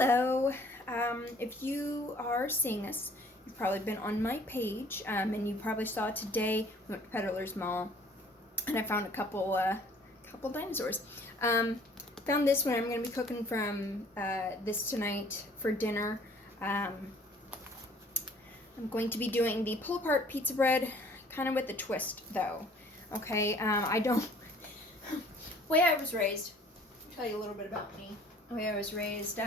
Hello. If you are seeing this, you've probably been on my page, and you probably saw today we went to Peddler's Mall, and I found a couple dinosaurs. Found this one. I'm going to be cooking from this tonight for dinner. I'm going to be doing the pull-apart pizza bread, kind of with a twist, though. Okay. I don't. Way I was raised. I'll tell you a little bit about me. The way I was raised.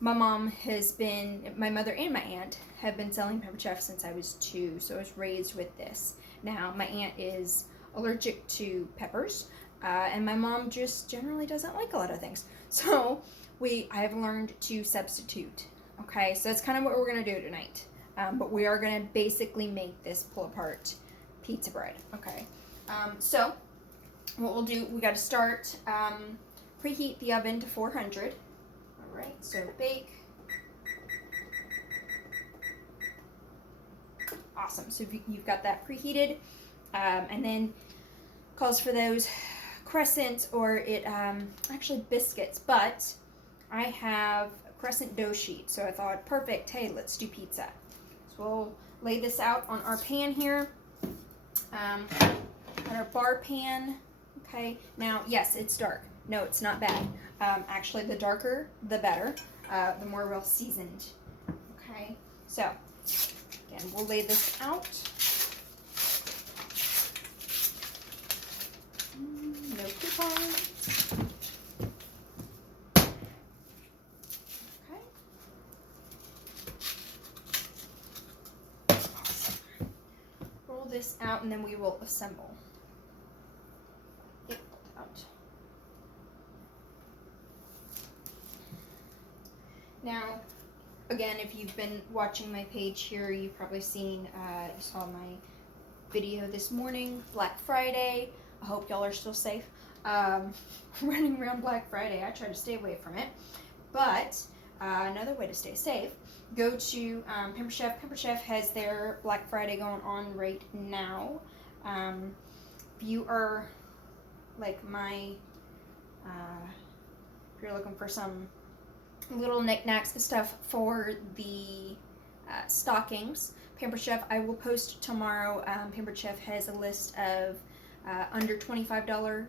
My mom has been, my mother and my aunt have been selling Pampered Chef since I was 2, so I was raised with this. Now, my aunt is allergic to peppers, and my mom just generally doesn't like a lot of things. So, I have learned to substitute. Okay, so that's kind of what we're going to do tonight. But we are going to basically make this pull-apart pizza bread. Okay, so what we'll do, we got to start, preheat the oven to 400. Alright, so bake. Awesome. So you've got that preheated. And then calls for those crescents, or it actually biscuits, but I have a crescent dough sheet. So I thought, perfect, hey, let's do pizza. So we'll lay this out on our pan here. On our bar pan. Okay. Now, yes, it's dark. No, it's not bad. Actually, the darker, the better. The more well seasoned. Okay, so again, we'll lay this out. No coupons. Okay. Awesome. Roll this out, and then we will assemble. It rolled out. Now, again, if you've been watching my page here, you've probably seen, you saw my video this morning, Black Friday. I hope y'all are still safe. Running around Black Friday, I try to stay away from it. But another way to stay safe, go to Pampered Chef. Pampered Chef has their Black Friday going on right now. If you are like if you're looking for some little knickknacks and stuff for the stockings, Pampered Chef, I will post tomorrow. Pampered Chef has a list of under $25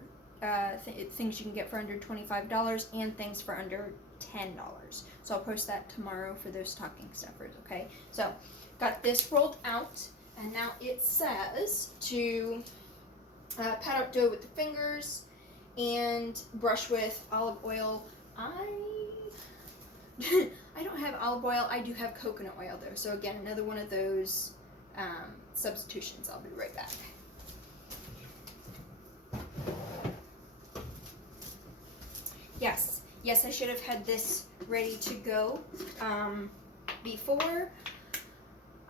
things you can get for under $25 and things for under $10. So I'll post that tomorrow for those stocking stuffers, okay? So got this rolled out, and now it says to pat out dough with the fingers and brush with olive oil. I don't have olive oil. I do have coconut oil, though. So, again, another one of those substitutions. I'll be right back. Yes, I should have had this ready to go before.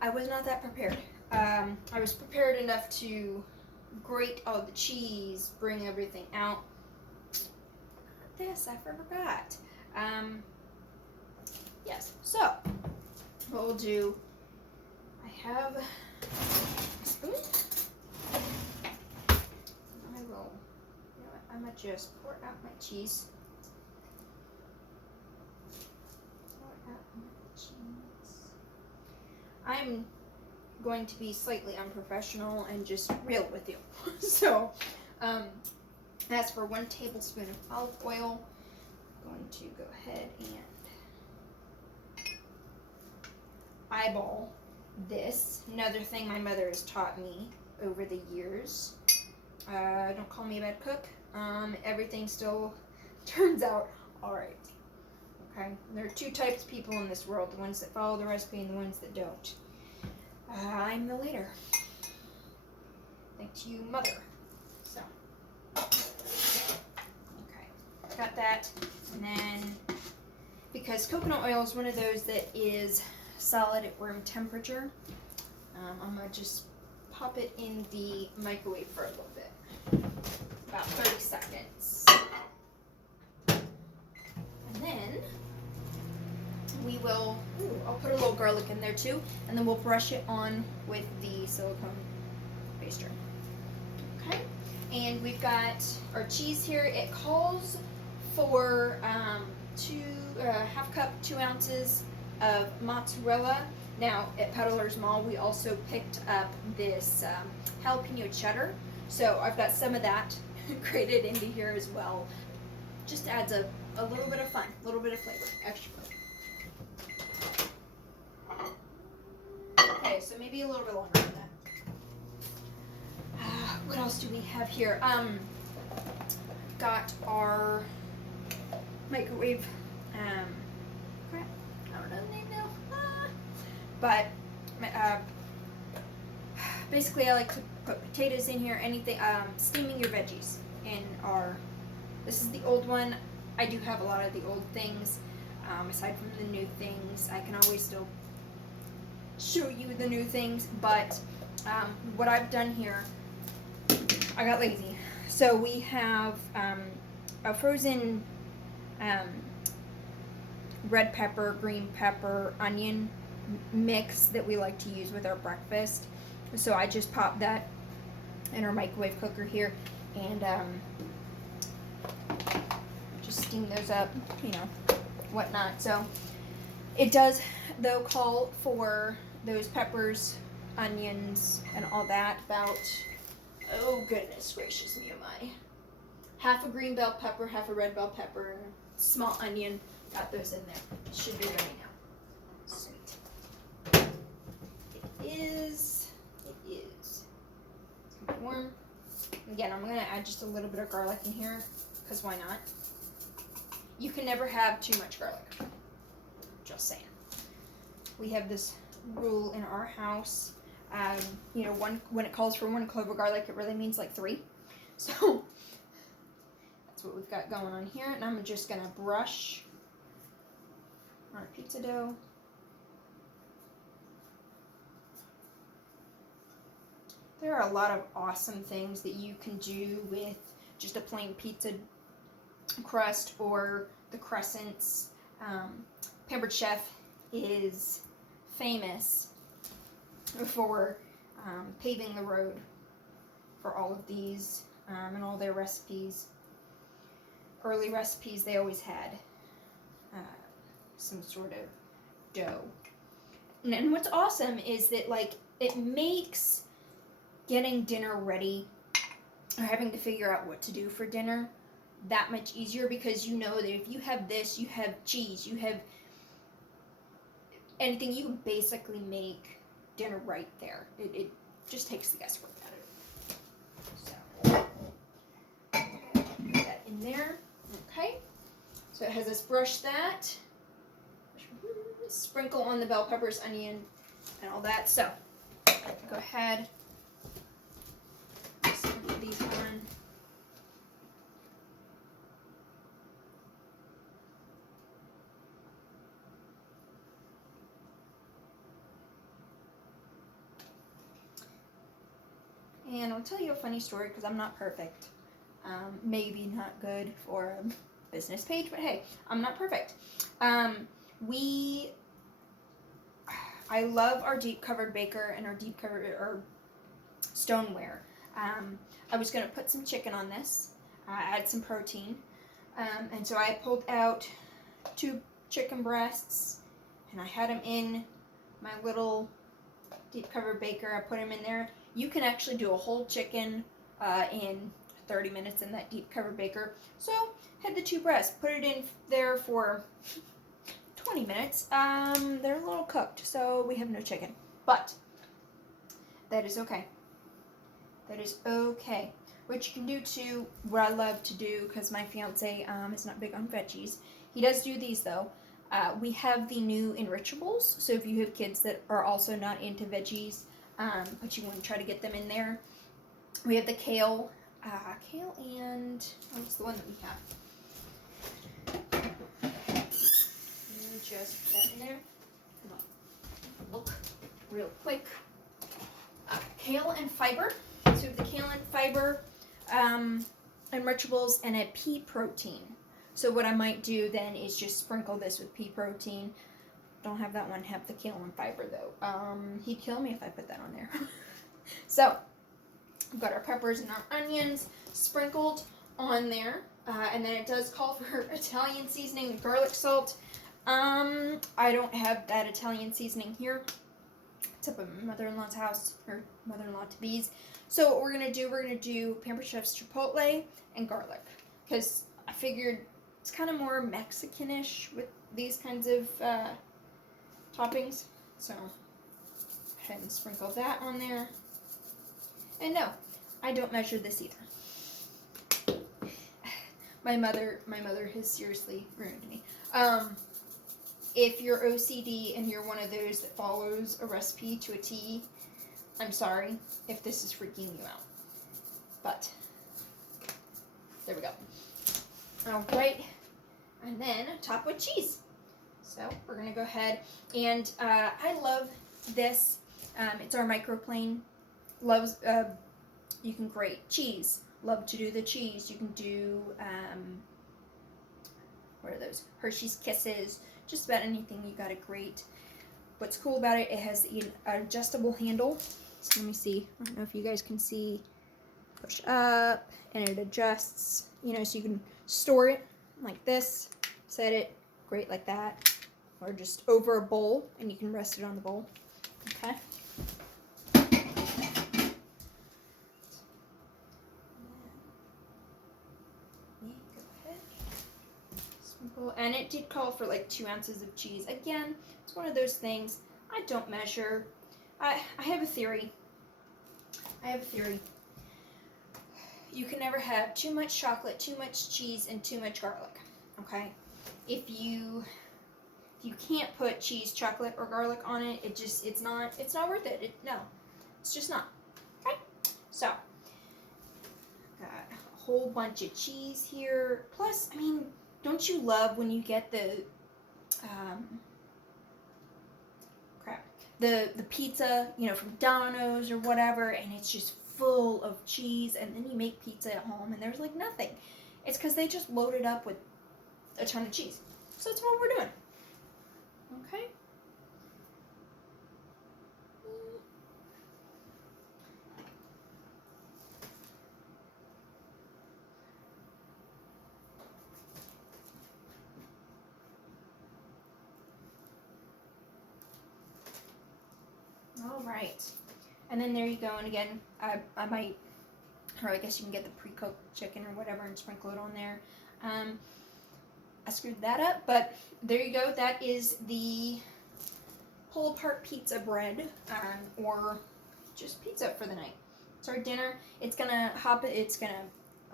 I was not that prepared. I was prepared enough to grate all the cheese, bring everything out. This, I forgot. Yes, so what we'll do, I have a spoon. I will, you know what, I'm going to just pour out my cheese. Pour out my cheese. I'm going to be slightly unprofessional and just real with you. So, as for 1 tablespoon of olive oil, I'm going to go ahead and eyeball this. Another thing my mother has taught me over the years. Don't call me a bad cook. Everything still turns out alright. Okay? There are 2 types of people in this world. The ones that follow the recipe and the ones that don't. I'm the later. Thanks to you, mother. So. Okay. Got that. And then, because coconut oil is one of those that is solid at room temperature, I'm going to just pop it in the microwave for a little bit. About 30 seconds. And then we will, I'll put a little garlic in there too, and then we'll brush it on with the silicone baster. Okay, and we've got our cheese here. It calls for half cup, 2 ounces of mozzarella. Now at Peddler's Mall, we also picked up this jalapeno cheddar, so I've got some of that grated into here as well. Just adds a little bit of fun, a little bit of flavor, extra flavor. Okay, so maybe a little bit longer than that. What else do we have here? Got our microwave. Crap, I don't know the name now. But basically, I like to put potatoes in here. Anything, steaming your veggies in our. This is the old one. I do have a lot of the old things. Aside from the new things, I can always still show you the new things. But what I've done here, I got lazy. So we have a frozen red pepper, green pepper, onion mix that we like to use with our breakfast. So I just popped that in our microwave cooker here and just steam those up, you know, whatnot. So it does, though, call for those peppers, onions, and all that. About, oh goodness gracious me, oh my. Half a green bell pepper, half a red bell pepper, and a small onion. Got those in there. Should be ready now. Sweet. It is. It's gonna be warm. Again, I'm gonna add just a little bit of garlic in here, because why not? You can never have too much garlic. Just saying. We have this rule in our house. You know, when it calls for 1 clove of garlic, it really means like 3. So that's what we've got going on here. And I'm just gonna brush our pizza dough. There are a lot of awesome things that you can do with just a plain pizza crust or the crescents. Pampered Chef is famous for paving the road for all of these and all their recipes. Early recipes, they always had some sort of dough. And what's awesome is that, like, it makes getting dinner ready or having to figure out what to do for dinner that much easier, because you know that if you have this, you have cheese, you have anything, you can basically make dinner right there. It just takes the guesswork out of it. So put that in there. Okay. So it has us brush that, sprinkle on the bell peppers, onion, and all that. So go ahead, sprinkle these on. And I'll tell you a funny story, because I'm not perfect. Maybe not good for a business page, but hey, I'm not perfect. I love our deep covered baker and our deep covered or stoneware. I was gonna put some chicken on this, add some protein, and so I pulled out 2 chicken breasts, and I had them in my little deep covered baker. I put them in there. You can actually do a whole chicken in 30 minutes in that deep covered baker. So had the 2 breasts, put it in there for 20 minutes. They're a little cooked, so we have no chicken, but that is okay. That is okay. What you can do too, what I love to do, because my fiance is not big on veggies. He does do these though. We have the new Enrichables, so if you have kids that are also not into veggies, but you want to try to get them in there, we have the kale, and what's the one that we have? And just put that in there. Come on, look real quick. Kale and fiber. So we have the kale and fiber, Enrichables, and a pea protein. So what I might do then is just sprinkle this with pea protein. Don't have that one, have the kale and fiber though. He'd kill me if I put that on there. So, we've got our peppers and our onions sprinkled on there. And then it does call for Italian seasoning, garlic salt. I don't have that Italian seasoning here. It's up at my mother-in-law's house, or mother-in-law to be's. So what we're gonna do Pampered Chef's Chipotle and garlic, because I figured it's kind of more Mexican-ish with these kinds of toppings. So go ahead and sprinkle that on there. And no, I don't measure this either. My mother has seriously ruined me. If you're OCD and you're one of those that follows a recipe to a T, I'm sorry if this is freaking you out. But there we go. Alright, and then top with cheese. So we're gonna go ahead and I love this. It's our microplane. Loves you can grate cheese. Love to do the cheese. You can do what are those? Hershey's Kisses. Just about anything you gotta grate. What's cool about it, it has an adjustable handle. So let me see. I don't know if you guys can see. Push up and it adjusts. You know, so you can store it like this. Set it, grate like that. Or just over a bowl and you can rest it on the bowl. Okay. And it did call for like 2 ounces of cheese. Again, it's one of those things I don't measure. I have a theory. You can never have too much chocolate, too much cheese, and too much garlic. Okay? If you can't put cheese, chocolate, or garlic on it, it's not worth it. No, it's just not. Okay? So got a whole bunch of cheese here. Plus, I mean, don't you love when you get the the pizza, you know, from Domino's or whatever, and it's just full of cheese, and then you make pizza at home and there's like nothing. It's because they just loaded up with a ton of cheese. So that's what we're doing. Okay. All right, and then there you go. And again, I might, or I guess you can get the pre-cooked chicken or whatever and sprinkle it on there. I screwed that up, but there you go. That is the pull apart pizza bread, or just pizza for the night. It's our dinner.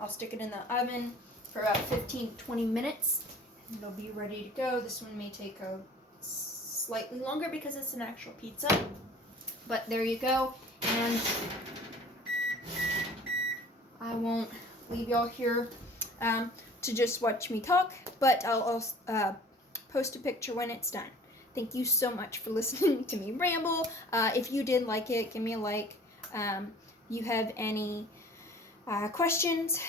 I'll stick it in the oven for about 15 to 20 minutes, and it'll be ready to go. This one may take a slightly longer because it's an actual pizza. But there you go, and I won't leave y'all here to just watch me talk, but I'll post a picture when it's done. Thank you so much for listening to me ramble. If you did like it, give me a like. You have any questions,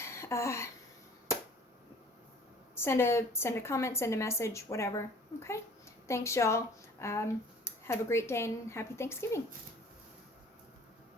send a comment, send a message, whatever. Okay? Thanks, y'all. Have a great day and happy Thanksgiving.